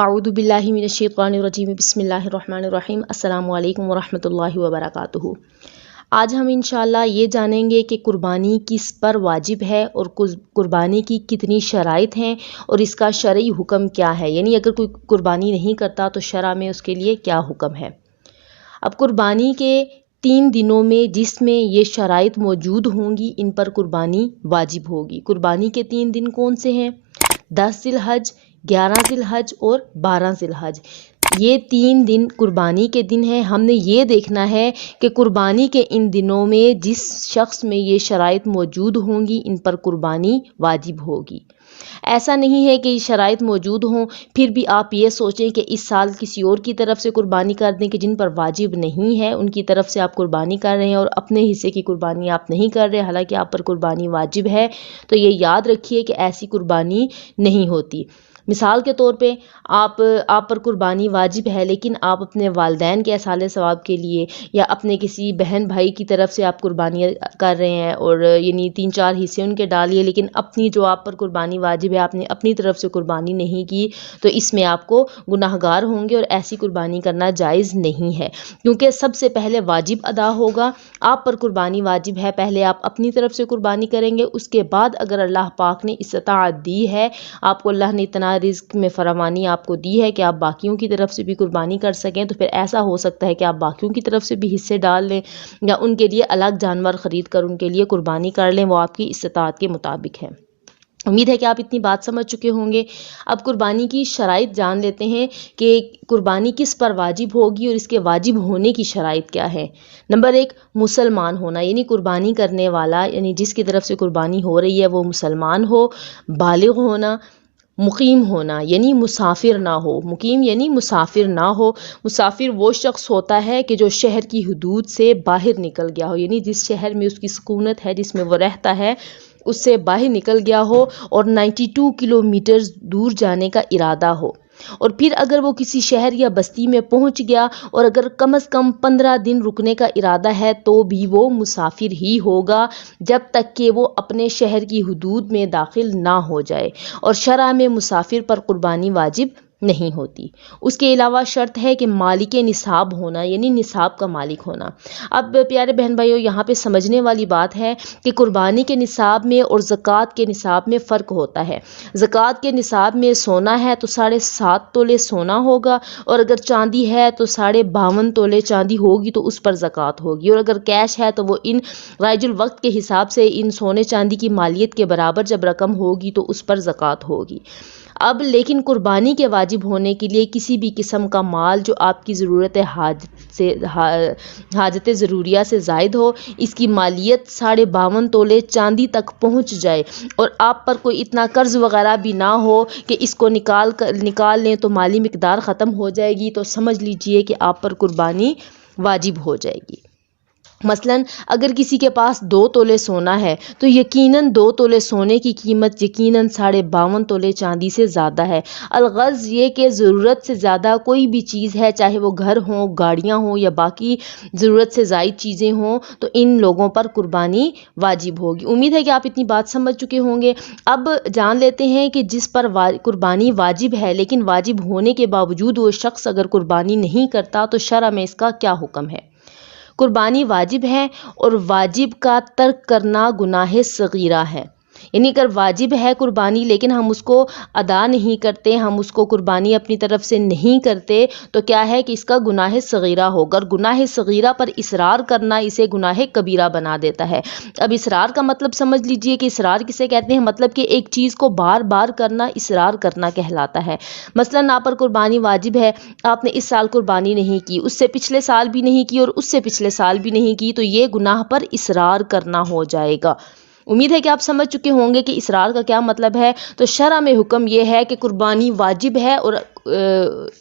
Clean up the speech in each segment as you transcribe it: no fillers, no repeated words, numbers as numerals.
अऊदु बिल्लाहि मिनश्शैतानिर्रजीम बिस्मिल्लाहिर्रहमानिर्रहीम अस्सलामु अलैकुम वरहमतुल्लाहि वबरकातुहू। आज हम इंशाअल्लाह ये जानेंगे कि कुर्बानी किस पर वाजिब है और कुर्बानी की कितनी शराइत हैं और इसका शरई हुक्म क्या है, यानी अगर कोई कुर्बानी नहीं करता तो शरअ में उसके लिए क्या हुक्म है। अब कुर्बानी के 3 दिनों में जिसमें ये शराइत मौजूद होंगी इन पर कुर्बानी वाजिब होगी। कुर्बानी के 3 दिन कौन से हैं? 10 ज़िलहज, 11 ज़िलहज और 12 ज़िलहज। ये 3 दिन कुर्बानी के दिन हैं। हमने ये देखना है कि कुर्बानी के इन दिनों में जिस शख्स में ये शराइत मौजूद होंगी इन पर कुर्बानी वाजिब होगी। ऐसा नहीं है कि शराइत मौजूद हों फिर भी आप ये सोचें कि इस साल किसी और की तरफ से कुर्बानी कर दें कि जिन पर वाजिब नहीं है उनकी तरफ से आप कुर्बानी कर रहे हैं और अपने हिस्से की कुर्बानी आप नहीं कर रहे, हालांकि आप पर कुर्बानी वाजिब है। तो ये याद रखिए कि ऐसी कुर्बानी नहीं होती। मिसाल के तौर पे आप पर कुर्बानी वाजिब है लेकिन आप अपने वालिदैन के एहसाले सवाब के लिए या अपने किसी बहन भाई की तरफ से आप कुर्बानी कर रहे हैं और यानी 3-4 हिस्से उनके डालिए, लेकिन अपनी जो आप पर कुर्बानी वाजिब है आपने अपनी तरफ से कुर्बानी नहीं की, तो इसमें आपको गुनाहगार होंगे और ऐसी कुर्बानी करना जायज़ नहीं है। क्योंकि सबसे पहले वाजिब अदा होगा, आप पर कुर्बानी वाजिब है, पहले आप अपनी तरफ से कुर्बानी करेंगे, उसके बाद अगर अल्लाह पाक ने इस्ताअत दी है, आपको अल्लाह ने इतना रिज़्क़ में फरावानी आपको दी है कि आप बाकियों की तरफ से भी कुर्बानी कर सकें, तो फिर ऐसा हो सकता है कि आप बाकियों की तरफ से भी हिस्से डाल लें या उनके लिए अलग जानवर ख़रीद कर उनके लिए कुर्बानी कर लें, वो आपकी इस्ताअत के मुताबिक है। उम्मीद है कि आप इतनी बात समझ चुके होंगे। अब कुर्बानी की शराइत जान लेते हैं कि कुर्बानी किस पर वाजिब होगी और इसके वाजिब होने की शराइत क्या है। नंबर 1, मुसलमान होना, यानी कुर्बानी करने वाला यानी जिसकी तरफ से कुर्बानी हो रही है वो मुसलमान हो, बालिग होना, मुकीम होना यानी मुसाफिर ना हो। मुकीम यानी मुसाफिर ना हो। मुसाफिर वो शख्स होता है कि जो शहर की हुदूद से बाहर निकल गया हो, यानी जिस शहर में उसकी सुकूनत है, जिसमें वो रहता है, उससे बाहर निकल गया हो और 92 किलोमीटर दूर जाने का इरादा हो। और फिर अगर वो किसी शहर या बस्ती में पहुंच गया और अगर कम से कम 15 दिन रुकने का इरादा है तो भी वो मुसाफिर ही होगा, जब तक कि वो अपने शहर की हुदूद में दाखिल ना हो जाए। और शरअ में मुसाफिर पर कुर्बानी वाजिब नहीं होती। उसके अलावा शर्त है कि मालिक निसाब होना, यानी निसाब का मालिक होना। अब प्यारे बहन भाइयों, यहाँ पे समझने वाली बात है कि कुर्बानी के निसाब में और ज़कात के निसाब में फ़र्क होता है। ज़कात के निसाब में सोना है तो 7.5 तोले सोना होगा, और अगर चांदी है तो 52.5 तोले चांदी होगी तो उस पर ज़कात होगी, और अगर कैश है तो वो इन राइजुल वक्त के हिसाब से इन सोने चांदी की मालियत के बराबर जब रकम होगी तो उस पर ज़कात होगी। अब लेकिन कुर्बानी के वाजिब होने के लिए किसी भी किस्म का माल जो आपकी ज़रूरत हाजत ज़रूरिया से ज़ायद हो, इसकी मालियत 52.5 तोले चांदी तक पहुंच जाए और आप पर कोई इतना कर्ज़ वगैरह भी ना हो कि इसको निकाल लें तो माली मिकदार ख़त्म हो जाएगी, तो समझ लीजिए कि आप पर कुर्बानी वाजिब हो जाएगी। मसलन अगर किसी के पास 2 तोले सोना है तो यकीनन 2 तोले सोने की कीमत यकीनन 52.5 तोले चांदी से ज़्यादा है। अलगज़ ये कि ज़रूरत से ज़्यादा कोई भी चीज़ है, चाहे वो घर हो, गाड़ियाँ हों या बाकी ज़रूरत से ज़ायद चीज़ें हों, तो इन लोगों पर कुर्बानी वाजिब होगी। उम्मीद है कि आप इतनी बात समझ चुके होंगे। अब जान लेते हैं कि जिस पर कुर्बानी वाजिब है लेकिन वाजिब होने के बावजूद वो शख्स अगर कुर्बानी नहीं करता तो शरअ में इसका क्या हुक्म है। कुर्बानी वाजिब है और वाजिब का तर्क करना गुनाह सगीरा है, यानी अगर वाजिब है कुर्बानी लेकिन हम उसको अदा नहीं करते, हम उसको कुर्बानी अपनी तरफ से नहीं करते, तो क्या है कि इसका गुनाह सगीरा होगा। और गुनाह सगीरा पर इसरार करना इसे गुनाह कबीरा बना देता है। अब इसरार का मतलब समझ लीजिए कि इसरार किसे कहते हैं, मतलब कि एक चीज़ को बार बार करना इसरार करना कहलाता है। मसलन आप पर कुर्बानी वाजिब है, आपने इस साल कुर्बानी नहीं की, उससे पिछले साल भी नहीं की और उससे पिछले साल भी नहीं की, तो ये गुनाह पर इसरार करना हो जाएगा। उम्मीद है कि आप समझ चुके होंगे कि इसरार का क्या मतलब है। तो शरअ में हुक्म यह है कि कुर्बानी वाजिब है और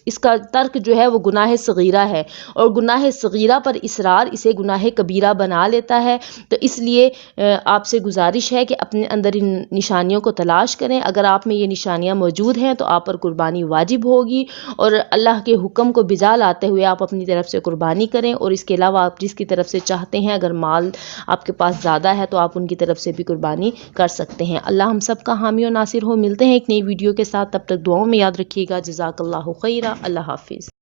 इसका तर्क जो है वो गुनाह सगीरा है, और गुनाह सगीरा पर इसरार इसे गुनाह कबीरा बना लेता है। तो इसलिए आपसे गुजारिश है कि अपने अंदर इन निशानियों को तलाश करें। अगर आप में ये निशानियां मौजूद हैं तो आप पर कुर्बानी वाजिब होगी, और अल्लाह के हुक्म को बिजा लाते हुए आप अपनी तरफ से कुर्बानी करें। और इसके अलावा आप जिसकी तरफ से चाहते हैं, अगर माल आपके पास ज़्यादा है तो आप उनकी तरफ से भी कुर्बानी कर सकते हैं। अल्लाह हम सब का हामी और नासिर हो। मिलते हैं एक नई वीडियो के साथ, तब तक दुआओं में याद रखिएगा। जज़ाक जज़ाकल्लाहु खैरा। अल्लाह हाफिज़।